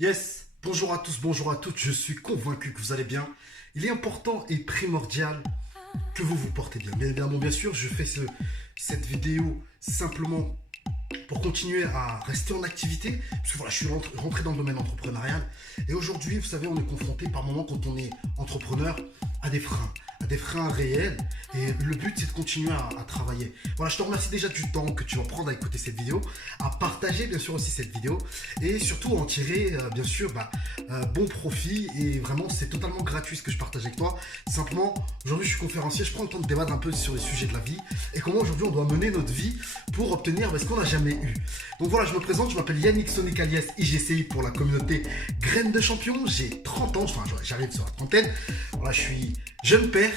Yes, bonjour à tous, bonjour à toutes, je suis convaincu que vous allez bien. Il est important et primordial que vous vous portez bien. Bien évidemment, bien sûr, je fais cette vidéo simplement pour continuer à rester en activité, parce que voilà, je suis rentré dans le domaine entrepreneurial. Et aujourd'hui, vous savez, on est confronté par moments, quand on est entrepreneur, à des freins réels. Et le but, c'est de continuer à travailler. Voilà, je te remercie déjà du temps que tu vas prendre à écouter cette vidéo, à partager bien sûr aussi cette vidéo, et surtout à en tirer bien sûr bon profit. Et vraiment, c'est totalement gratuit ce que je partage avec toi. Simplement, aujourd'hui, je suis conférencier, je prends le temps de débattre un peu sur les sujets de la vie et comment aujourd'hui on doit mener notre vie pour obtenir ce qu'on n'a jamais eu. Donc voilà, je me présente, je m'appelle Yannick Sonic alias IGCI pour la communauté Graines de Champion. J'ai 30 ans, enfin j'arrive sur la trentaine. Voilà, je suis jeune père.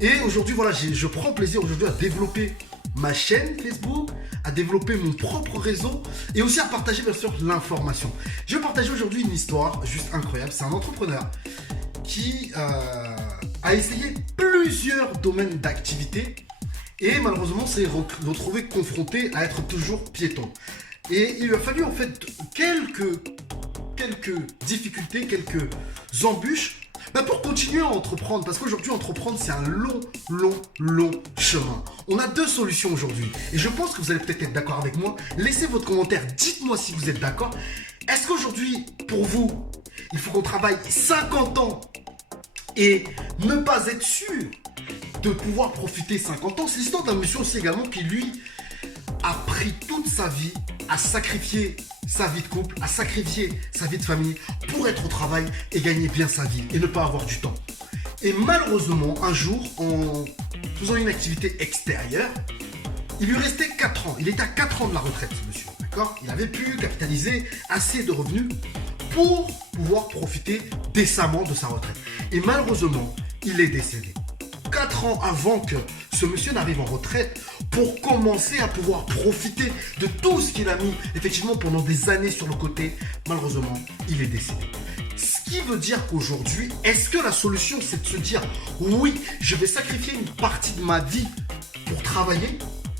Et aujourd'hui, voilà, je prends plaisir aujourd'hui à développer ma chaîne Facebook, à développer mon propre réseau et aussi à partager bien sûr l'information. Je vais partager aujourd'hui une histoire juste incroyable. C'est un entrepreneur qui a essayé plusieurs domaines d'activité et malheureusement s'est retrouvé confronté à être toujours piéton. Et il lui a fallu en fait quelques difficultés, quelques embûches pour continuer à entreprendre. Parce qu'aujourd'hui, entreprendre, c'est un long chemin. On a deux solutions aujourd'hui. Et je pense que vous allez peut-être être d'accord avec moi. Laissez votre commentaire, dites-moi si vous êtes d'accord. Est-ce qu'aujourd'hui, pour vous, il faut qu'on travaille 50 ans et ne pas être sûr de pouvoir profiter 50 ans? C'est l'histoire d'un monsieur aussi également qui, lui, a pris toute sa vie à sacrifier sa vie de couple, à sacrifier sa vie de famille pour être au travail et gagner bien sa vie et ne pas avoir du temps. Et malheureusement, un jour, en faisant une activité extérieure, il lui restait 4 ans. Il était à 4 ans de la retraite, ce monsieur. D'accord ? Il avait pu capitaliser assez de revenus pour pouvoir profiter décemment de sa retraite. Et malheureusement, il est décédé. 4 ans avant que ce monsieur n'arrive en retraite, pour commencer à pouvoir profiter de tout ce qu'il a mis effectivement pendant des années sur le côté, malheureusement, il est décédé. Ce qui veut dire qu'aujourd'hui, est-ce que la solution c'est de se dire oui, je vais sacrifier une partie de ma vie pour travailler,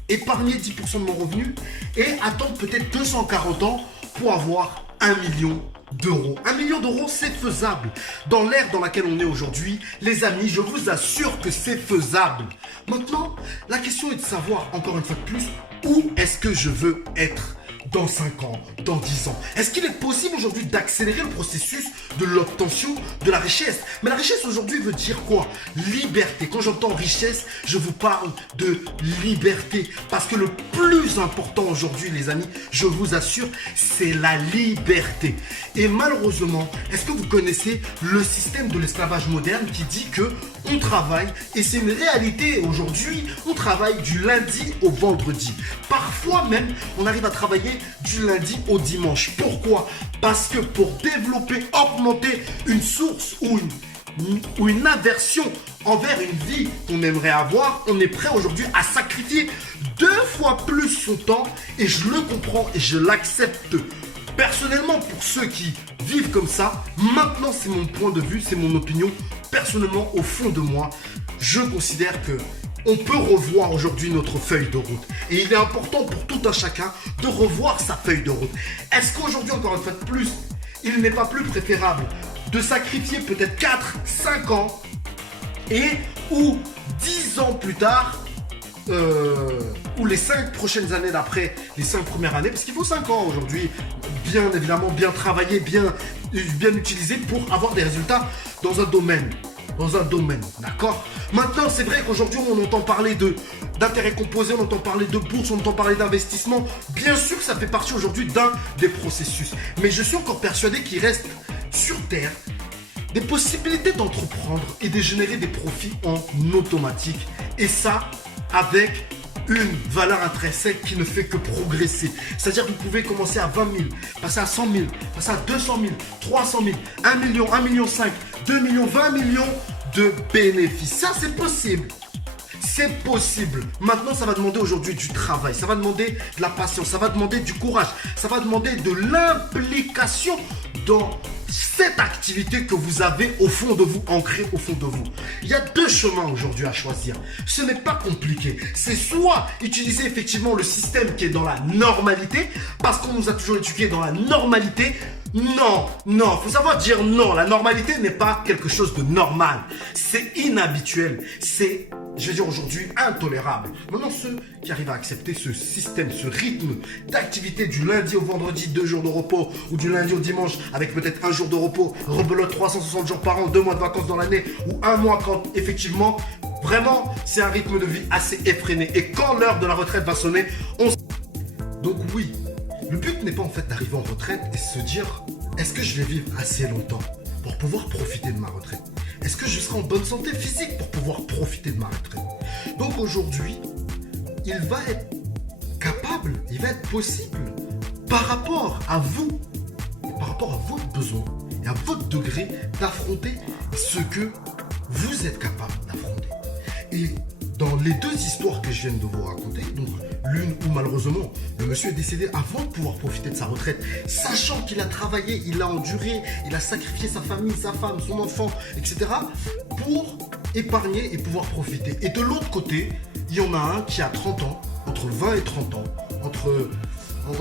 épargner 10% de mon revenu et attendre peut-être 240 ans pour avoir 1 million d'euros. 1 million d'euros, c'est faisable. Dans l'ère dans laquelle on est aujourd'hui, les amis, je vous assure que c'est faisable. Maintenant, la question est de savoir, encore une fois de plus, où est-ce que je veux être dans 5 ans, dans 10 ans. Est-ce qu'il est possible aujourd'hui d'accélérer le processus de l'obtention de la richesse? Mais la richesse aujourd'hui veut dire quoi? Liberté. Quand j'entends richesse, je vous parle de liberté. Parce que le plus important aujourd'hui, les amis, je vous assure, c'est la liberté. Et malheureusement, est-ce que vous connaissez le système de l'esclavage moderne qui dit que on travaille, et c'est une réalité aujourd'hui, on travaille du lundi au vendredi. Parfois même, on arrive à travailler du lundi au dimanche. Pourquoi? Parce que pour développer, augmenter une source ou une aversion envers une vie qu'on aimerait avoir, on est prêt aujourd'hui à sacrifier 2 fois plus son temps, et je le comprends et je l'accepte. Personnellement, pour ceux qui vivent comme ça, maintenant c'est mon point de vue, c'est mon opinion. Personnellement, au fond de moi, je considère que on peut revoir aujourd'hui notre feuille de route. Et il est important pour tout un chacun de revoir sa feuille de route. Est-ce qu'aujourd'hui, encore une fois de plus, il n'est pas plus préférable de sacrifier peut-être 4, 5 ans ou 10 ans plus tard, ou les 5 prochaines années d'après les 5 premières années, parce qu'il faut 5 ans aujourd'hui, bien évidemment, bien travailler, bien utiliser pour avoir des résultats dans un domaine. D'accord? Maintenant, c'est vrai qu'aujourd'hui, on entend parler d'intérêts composés, on entend parler de bourse, on entend parler d'investissement. Bien sûr que ça fait partie aujourd'hui d'un des processus. Mais je suis encore persuadé qu'il reste sur Terre des possibilités d'entreprendre et de générer des profits en automatique. Et ça, avec une valeur intrinsèque qui ne fait que progresser. C'est-à-dire que vous pouvez commencer à 20 000, passer à 100 000, passer à 200 000, 300 000, 1 million, 1 million 5, 2 millions, 20 millions de bénéfices. Ça, c'est possible. C'est possible. Maintenant, ça va demander aujourd'hui du travail. Ça va demander de la patience. Ça va demander du courage. Ça va demander de l'implication dans cette activité que vous avez au fond de vous, ancrée au fond de vous. Il y a 2 chemins aujourd'hui à choisir. Ce n'est pas compliqué. C'est soit utiliser effectivement le système qui est dans la normalité, parce qu'on nous a toujours éduqué dans la normalité, Non, non, faut savoir dire non. La normalité n'est pas quelque chose de normal. C'est inhabituel. C'est, je vais dire aujourd'hui, intolérable. Maintenant, ceux qui arrivent à accepter ce système, ce rythme d'activité du lundi au vendredi, 2 jours de repos, ou du lundi au dimanche avec peut-être un jour de repos, rebelote 360 jours par an, 2 mois de vacances dans l'année, ou un mois quand effectivement, vraiment, c'est un rythme de vie assez effréné. Et quand l'heure de la retraite va sonner, on... Donc oui, le but n'est pas en fait d'arriver en retraite et se dire est-ce que je vais vivre assez longtemps pour pouvoir profiter de ma retraite? Est-ce que je serai en bonne santé physique pour pouvoir profiter de ma retraite? Donc aujourd'hui, il va être capable, il va être possible par rapport à vous, par rapport à votre besoin et à votre degré d'affronter ce que vous êtes capable d'affronter. Et dans les deux histoires que je viens de vous raconter, donc l'une où malheureusement le monsieur est décédé avant de pouvoir profiter de sa retraite, sachant qu'il a travaillé, il a enduré, il a sacrifié sa famille, sa femme, son enfant, etc. pour épargner et pouvoir profiter. Et de l'autre côté, il y en a un qui a 30 ans, entre 20 et 30 ans, en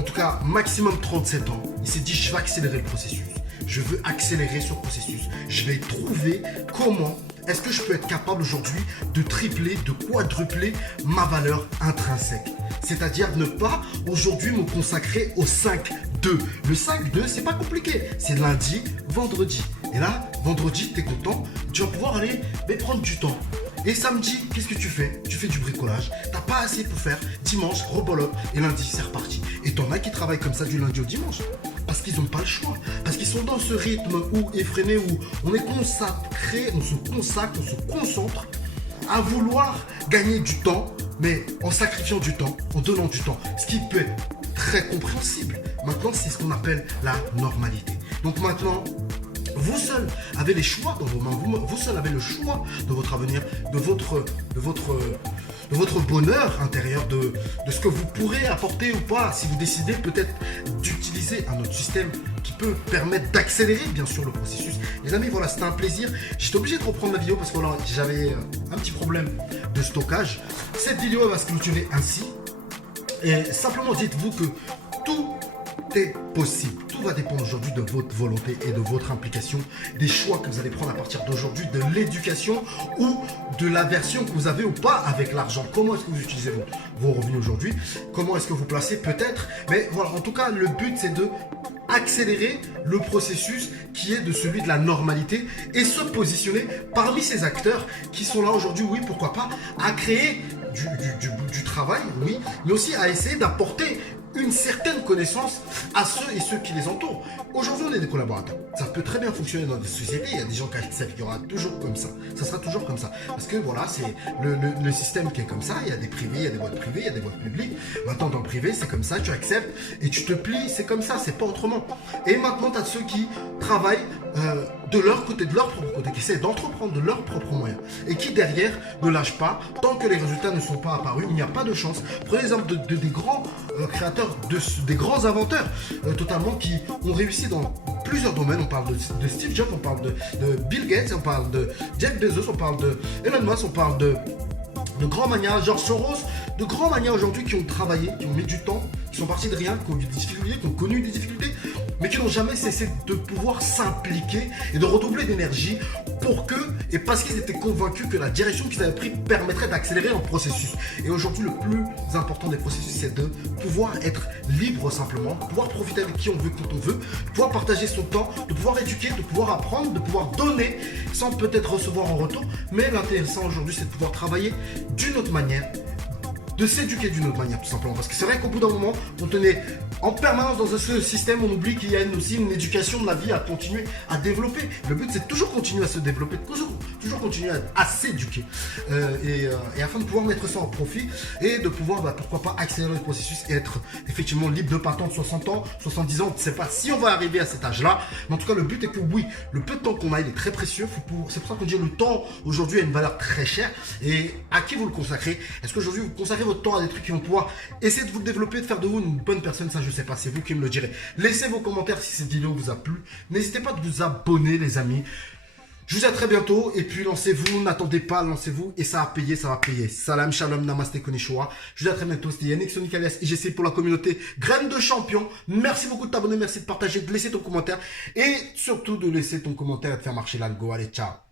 tout cas maximum 37 ans, il s'est dit je vais accélérer le processus. Je veux accélérer ce processus. Je vais trouver comment est-ce que je peux être capable aujourd'hui de tripler, de quadrupler ma valeur intrinsèque. C'est-à-dire ne pas aujourd'hui me consacrer au 5-2. Le 5-2, c'est pas compliqué. C'est lundi, vendredi. Et là, vendredi, tu es content, tu vas pouvoir aller prendre du temps. Et samedi, qu'est-ce que tu fais? Tu fais du bricolage. T'as pas assez pour faire. Dimanche, rebolote. Et lundi, c'est reparti. Et t'en as qui travaillent comme ça du lundi au dimanche. Parce qu'ils n'ont pas le choix. Parce qu'ils sont dans ce rythme où effréné, où on est consacré, on se consacre, on se concentre à vouloir gagner du temps, mais en sacrifiant du temps, en donnant du temps. Ce qui peut être très compréhensible. Maintenant, c'est ce qu'on appelle la normalité. Donc maintenant, vous seul avez les choix dans vos mains, vous seul avez le choix de votre avenir, de votre bonheur intérieur, de ce que vous pourrez apporter ou pas, si vous décidez peut-être d'utiliser un autre système qui peut permettre d'accélérer bien sûr le processus. Les amis, voilà, c'était un plaisir. J'étais obligé de reprendre la vidéo parce que voilà, j'avais un petit problème de stockage. Cette vidéo elle va se clôturer ainsi. Et simplement dites-vous que tout est possible. Tout va dépendre aujourd'hui de votre volonté et de votre implication, des choix que vous allez prendre à partir d'aujourd'hui, de l'éducation ou de la version que vous avez ou pas avec l'argent. Comment est-ce que vous utilisez vos revenus aujourd'hui? Comment est-ce que vous placez peut-être? Mais voilà, en tout cas, le but c'est de accélérer le processus qui est de celui de la normalité et se positionner parmi ces acteurs qui sont là aujourd'hui, oui, pourquoi pas, à créer du travail, oui, mais aussi à essayer d'apporter une certaine connaissance à ceux et ceux qui les entourent. Aujourd'hui, on est des collaborateurs. Ça peut très bien fonctionner dans des sociétés. Il y a des gens qui acceptent. Il y aura toujours comme ça. Ça sera toujours comme ça. Parce que voilà, c'est le système qui est comme ça. Il y a des privés, il y a des boîtes privées, il y a des boîtes publiques. Maintenant, dans le privé, c'est comme ça. Tu acceptes et tu te plies. C'est comme ça. C'est pas autrement. Et maintenant, tu as ceux qui travaillent de leur côté, de leur propre côté, qui essaient d'entreprendre de leurs propres moyens et qui derrière ne lâchent pas tant que les résultats ne sont pas apparus. Il n'y a pas de chance. Prenez l'exemple des grands créateurs, des grands inventeurs totalement qui ont réussi dans plusieurs domaines. On parle de Steve Jobs, on parle de Bill Gates, on parle de Jeff Bezos, on parle de Elon Musk, on parle de grands manias, George Soros, de grands manias aujourd'hui qui ont travaillé, qui ont mis du temps, qui sont partis de rien, qui ont eu des difficultés, qui ont connu des difficultés, mais qui n'ont jamais cessé de pouvoir s'impliquer et de redoubler d'énergie pour que, et parce qu'ils étaient convaincus que la direction qu'ils avaient prise permettrait d'accélérer un processus. Et aujourd'hui, le plus important des processus, c'est de pouvoir être libre simplement, de pouvoir profiter avec qui on veut, quand on veut, de pouvoir partager son temps, de pouvoir éduquer, de pouvoir apprendre, de pouvoir donner sans peut-être recevoir en retour. Mais l'intéressant aujourd'hui, c'est de pouvoir travailler d'une autre manière, de s'éduquer d'une autre manière tout simplement. Parce que c'est vrai qu'au bout d'un moment, quand on est en permanence dans ce système, on oublie qu'il y a aussi une éducation de la vie à continuer à développer. Le but c'est de toujours continuer à se développer, toujours continuer à s'éduquer et afin de pouvoir mettre ça en profit et de pouvoir, pourquoi pas, accélérer le processus et être effectivement libre de pas attendre 60 ans, 70 ans, on ne sait pas si on va arriver à cet âge-là. Mais en tout cas, le but est que oui, le peu de temps qu'on a, il est très précieux. C'est pour ça qu'on dit que le temps aujourd'hui a une valeur très chère. Et à qui vous le consacrez? Est-ce qu'aujourd'hui vous consacrez votre temps à des trucs qui vont pouvoir essayer de vous développer, de faire de vous une bonne personne? Ça, je sais pas, c'est vous qui me le direz. Laissez vos commentaires si cette vidéo vous a plu. N'hésitez pas à vous abonner, les amis. Je vous dis à très bientôt. Et puis, lancez-vous. N'attendez pas, lancez-vous. Et ça va payer, ça va payer. Salam, shalom, namaste, konnichiwa. Je vous dis à très bientôt. C'était Yannick Sonic alias IGC pour la communauté Graines de Champion. Merci beaucoup de t'abonner. Merci de partager, de laisser ton commentaire. Et surtout, de laisser ton commentaire et de faire marcher l'algo. Allez, ciao.